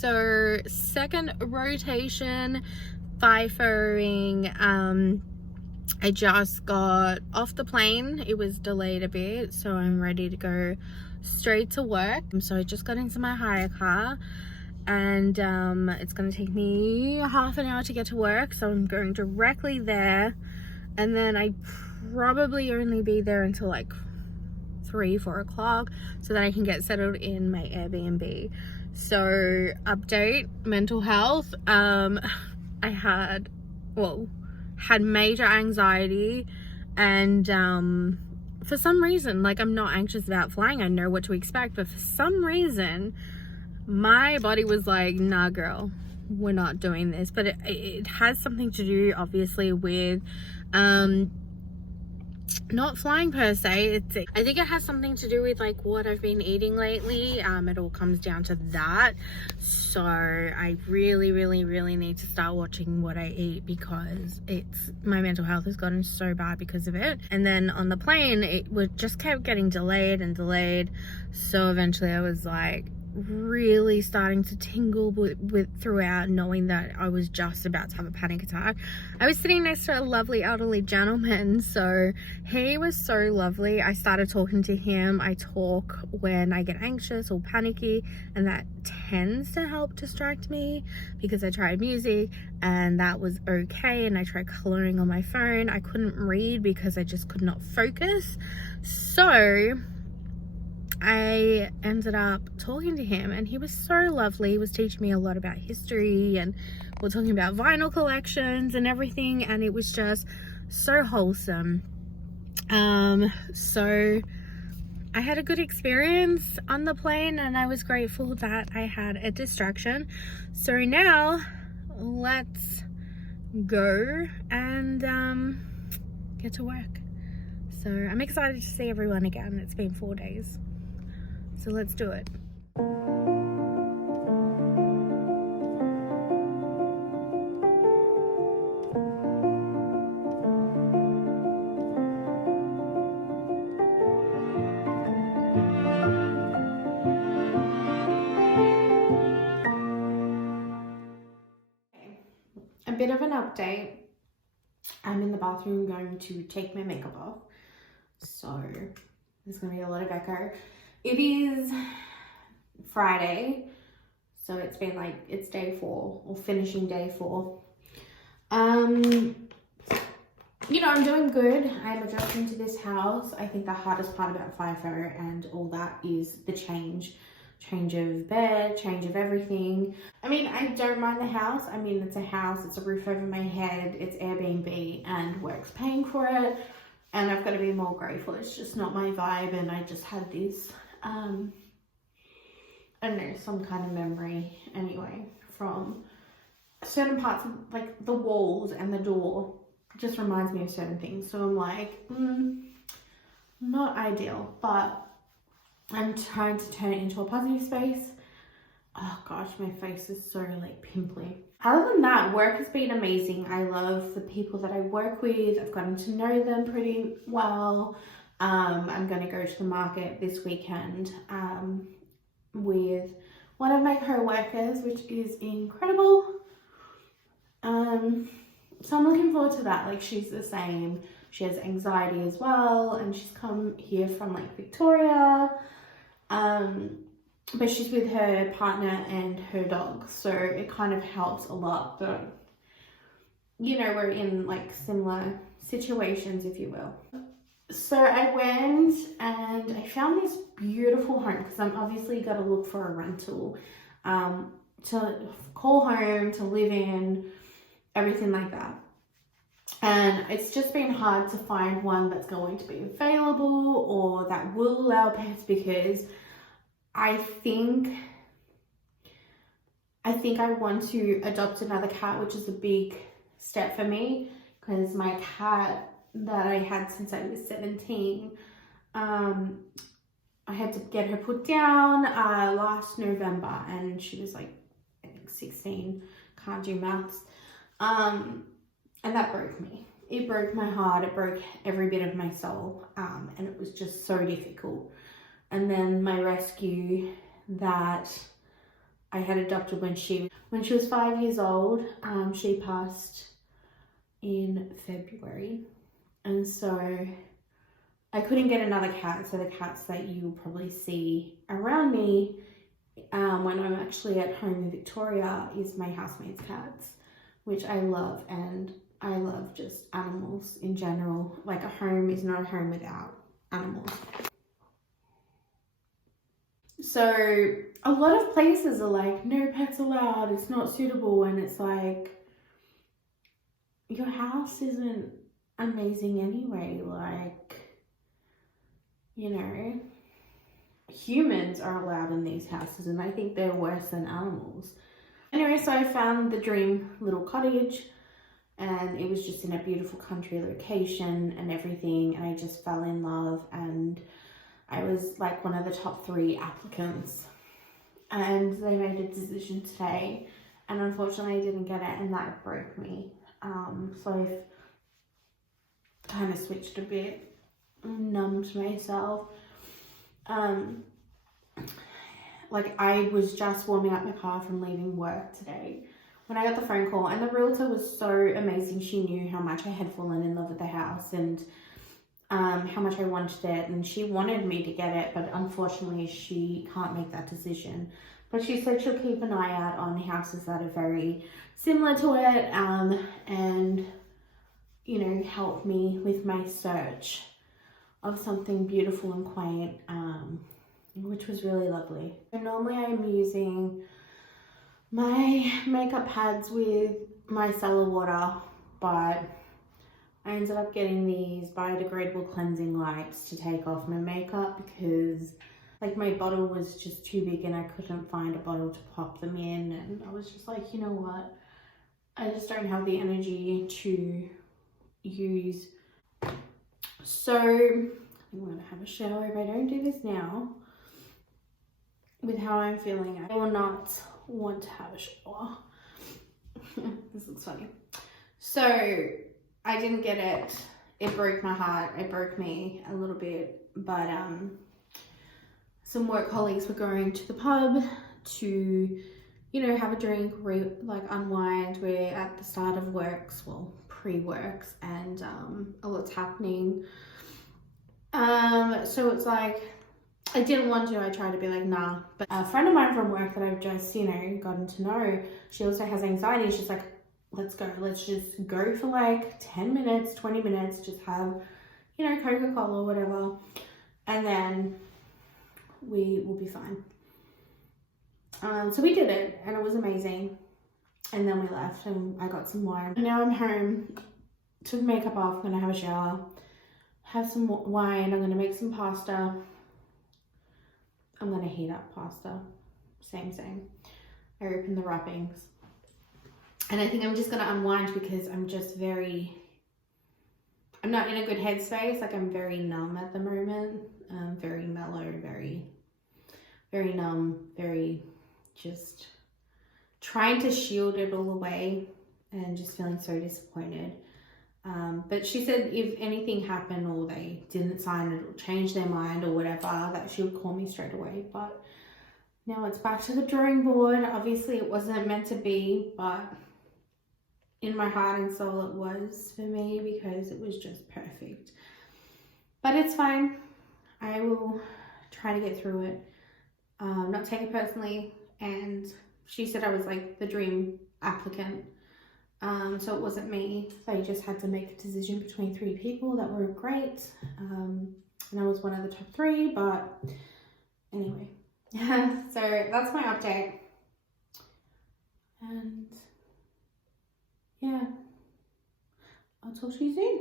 So second rotation FIFOing. I just got off the plane. It was delayed a bit, so I'm ready to go straight to work. So I just got into my hire car, and it's gonna take me half an hour to get to work, so I'm going directly there, and then I probably only be there until like 3-4 o'clock so that I can get settled in my Airbnb. So update, mental health. I had major anxiety, and for some reason, like, I'm not anxious about flying, I know what to expect, but for some reason my body was like, nah girl, we're not doing this. But it has something to do obviously with not flying per se. I think it has something to do with like what I've been eating lately. It all comes down to that. So I really need to start watching what I eat, because my mental health has gotten so bad because of it. And then on the plane, just kept getting delayed and delayed, so eventually I was like really starting to tingle with throughout, knowing that I was just about to have a panic attack. I was sitting next to a lovely elderly gentleman, so he was so lovely. I started talking to him. I talk when I get anxious or panicky, and that tends to help distract me, because I tried music and that was okay, and I tried coloring on my phone. I couldn't read because I just could not focus, so I ended up talking to him, and he was so lovely. He was teaching me a lot about history, and we're talking about vinyl collections and everything, and it was just so wholesome. So I had a good experience on the plane, and I was grateful that I had a distraction. So now let's go and get to work. So I'm excited to see everyone again. It's been 4 days. So let's do it. A bit of an update. I'm in the bathroom going to take my makeup off. So there's gonna be a lot of echo. It is Friday, so it's been like, it's day 4 or finishing day 4. You know, I'm doing good. I'm adjusting to this house. I think the hardest part about FIFO and all that is the change of bed, change of everything. I mean, I don't mind the house. I mean, it's a house, it's a roof over my head, it's Airbnb, and work's paying for it, and I've got to be more grateful. It's just not my vibe, and I just had this I don't know, some kind of memory anyway from certain parts of like the walls and the door. It just reminds me of certain things, so I'm like, not ideal, but I'm trying to turn it into a positive space. Oh gosh, my face is so like pimply. Other than that, work has been amazing. I love the people that I work with. I've gotten to know them pretty well. I'm going to go to the market this weekend with one of my co-workers, which is incredible. So I'm looking forward to that. Like, she's the same. She has anxiety as well, and she's come here from like Victoria. But she's with her partner and her dog, so it kind of helps a lot. But you know, we're in like similar situations, if you will. So I went and I found this beautiful home, because I'm obviously got to look for a rental to call home, to live in, everything like that. And it's just been hard to find one that's going to be available or that will allow pets, because I think I want to adopt another cat, which is a big step for me, because my cat that I had since I was 17, I had to get her put down last November, and she was like, I think 16, can't do maths, and that broke me. It broke my heart, it broke every bit of my soul, and it was just so difficult. And then my rescue that I had adopted when she was 5 years old. She passed in February, and so I couldn't get another cat. So the cats that you'll probably see around me when I'm actually at home in Victoria is my housemate's cats, which I love, and I love just animals in general. Like, a home is not a home without animals. So a lot of places are like, no pets allowed, it's not suitable, and it's like, your house isn't amazing anyway. Like, you know, humans are allowed in these houses, and I think they're worse than animals. Anyway, so I found the dream little cottage, and it was just in a beautiful country location and everything, and I just fell in love, and I was like one of the top 3 applicants, and they made a decision today, and unfortunately I didn't get it, and that broke me. So I've kind of switched a bit, numbed myself. Like, I was just warming up my car from leaving work today when I got the phone call, and the realtor was so amazing. She knew how much I had fallen in love with the house, and how much I wanted it, and she wanted me to get it, but unfortunately she can't make that decision. But she said she'll keep an eye out on houses that are very similar to it, and, you know, help me with my search of something beautiful and quaint, which was really lovely. And normally I'm using my makeup pads with micellar water, but I ended up getting these biodegradable cleansing wipes to take off my makeup because, like, my bottle was just too big and I couldn't find a bottle to pop them in, and I was just like, you know what, I just don't have the energy to use. So I'm gonna have a shower. If I don't do this now, with how I'm feeling, I will not want to have a shower. This looks funny. So I didn't get it. It broke my heart. It broke me a little bit. But some work colleagues were going to the pub to, you know, have a drink, like unwind. We're at the start of works, well, pre-works, and a lot's happening. So it's like, I didn't want to. I tried to be like, nah. But a friend of mine from work that I've just, you know, gotten to know, she also has anxiety. She's like, let's go. Let's just go for like 10 minutes, 20 minutes, just have, you know, Coca-Cola or whatever. And then we will be fine. So we did it, and it was amazing. And then we left, and I got some wine. And now I'm home, took makeup off, I'm gonna have a shower, have some wine, I'm gonna make some pasta. I'm gonna heat up pasta, same. I opened the wrappings. And I think I'm just gonna unwind because I'm just I'm not in a good headspace. Like, I'm very numb at the moment. Very mellow, very numb, very just trying to shield it all away and just feeling so disappointed. But she said if anything happened or they didn't sign it or change their mind or whatever, that she would call me straight away. But now it's back to the drawing board. Obviously it wasn't meant to be, but in my heart and soul it was for me because it was just perfect. But it's fine. I will try to get through it, not take it personally. And she said I was like the dream applicant, so it wasn't me. They just had to make a decision between 3 people that were great, and I was one of the top 3. But anyway, so that's my update, and yeah, I'll talk to you soon.